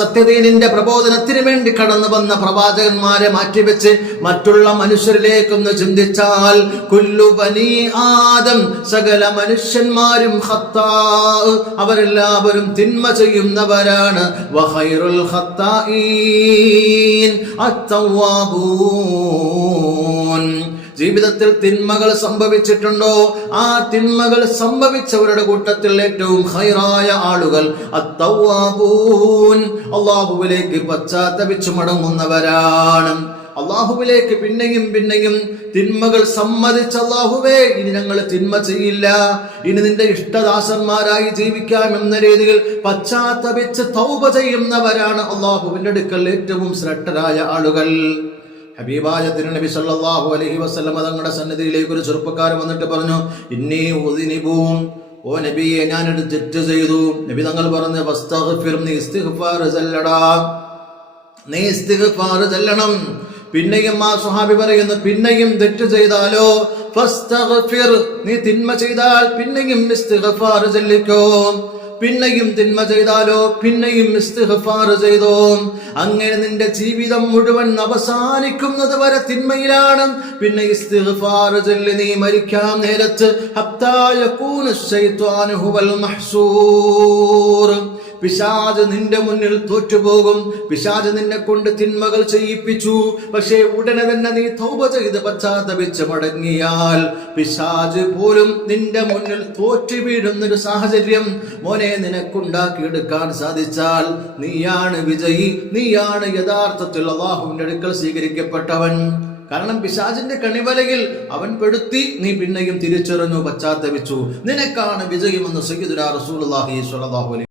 സത്യദീനിന്റെ പ്രബോധനത്തിന് വേണ്ടി കടന്നു വന്ന പ്രവാചകന്മാരെ മാറ്റിവെച്ച് മറ്റുള്ള മനുഷ്യരിലേക്കൊന്ന് ചിന്തിച്ചാൽ കുല്ലു ബനി ആദം, സകല മനുഷ്യന്മാരും ഖത്താ, അവരെല്ലാവരും തിന്മ ചെയ്യുന്നവരാണ്. വഖൈറുൽ ഖത്താഈൻ അത്തവ്വാബൂൻ. ജീവിതത്തിൽ തിന്മകൾ സംഭവിച്ചിട്ടുണ്ടോ? ആ തിന്മകൾ സംഭവിച്ചവരുടെ കൂട്ടത്തിൽ ഏറ്റവും ഖൈറായ ആളുകൾ അത്തവ്വാബൂൻ, അല്ലാഹുവിലേക്ക് പശ്ചാത്തപിച്ചു മടങ്ങുന്നവരാണ്. അല്ലാഹുവിലേക്ക് പിന്നെയും പിന്നെയും തിന്മകൾ സമ്മതിച്ച അല്ലാഹുവേ, ഇനി ഞങ്ങൾ തിന്മ ചെയ്യില്ല, ഇനി നിന്റെ ഇഷ്ടദാസന്മാരായി ജീവിക്കാം എന്ന രീതിയിൽ പശ്ചാത്തപിച്ച് തൗബ ചെയ്യുന്നവരാണ് അല്ലാഹുവിന്റെ അടുക്കൽ ഏറ്റവും ശ്രേഷ്ഠരായ ആളുകൾ. ഹബീബായ തിരുനബി സല്ലല്ലാഹു അലൈഹി വസല്ലം തങ്ങളുടെ സന്നിധിയിലേക്ക് ഒരു ചെറുപ്പക്കാരൻ വന്നിട്ട് പറഞ്ഞു, ഇന്നി ഉദ്നിബൂം, ഓ നബിയെ ഞാനൊരു തെറ്റ് ചെയ്തു. നബി തങ്ങൾ പറഞ്ഞു, ഫസ്തഗ്ഫിർ, നീ ഇസ്തിഗ്ഫാർ ചൊല്ലടാ, നീ ഇസ്തിഗ്ഫാർ ചൊല്ലണം. പിന്നെയും ആ സ്വഹാബി പറയുന്നു, പിന്നെയും തെറ്റ് ചെയ്താലോ? ഫസ്തഗ്ഫിർ, നീ തിന്മ ചെയ്താൽ പിന്നെയും ഇസ്തിഗ്ഫാർ ചൊല്ലിക്കോ. പിന്നെയും തിന്മ ചെയ്താലോ? പിന്നെയും ഇസ്തിഗ്ഫാർ ചെയ്തോ. അങ്ങനെ നിന്റെ ജീവിതം മുഴുവൻ അവസാനിക്കുന്നത് വരെ തിന്മയിലാണ്. പിന്നെ ഇസ്തിഗ്ഫാർ ചൊല്ലി നീ മരിക്കാൻ നേരത്ത് ഹത്താ യകൂന ശൈത്വാനു ഹുവൽ മഹ്സൂർ, പിശാച് നിന്റെ മുന്നിൽ തോറ്റുപോകും. പിശാച് നിന്നെ കൊണ്ട് തിന്മകൾ ചെയ്യിപ്പിച്ചു, പക്ഷേ ഉടനെ തന്നെ നീ തൗബ ചെയ്ത് പശ്ചാത്തപിച്ച് മടങ്ങിയാൽ പിശാച് പോലും നിന്റെ മുന്നിൽ തോറ്റു വീഴുന്നൊരു സാഹചര്യം മോനെ നിനക്കുണ്ടാക്കിയെടുക്കാൻ സാധിച്ചാൽ നീയാണ് വിജയി, നീയാണ് യഥാർത്ഥത്തിൽ അല്ലാഹുവിന്റെ അടുക്കൽ സ്വീകരിക്കപ്പെട്ടവൻ. കാരണം പിശാചിന്റെ കണിവലയിൽ അവൻ പെടുത്തി, നീ പിന്നെയും തിരിച്ചറിഞ്ഞു, പശ്ചാത്തപിച്ചു, നിനക്കാണ് വിജയമെന്ന് സയ്യിദുനാ റസൂലുള്ളാഹി സ്വല്ലല്ലാഹു അലൈഹി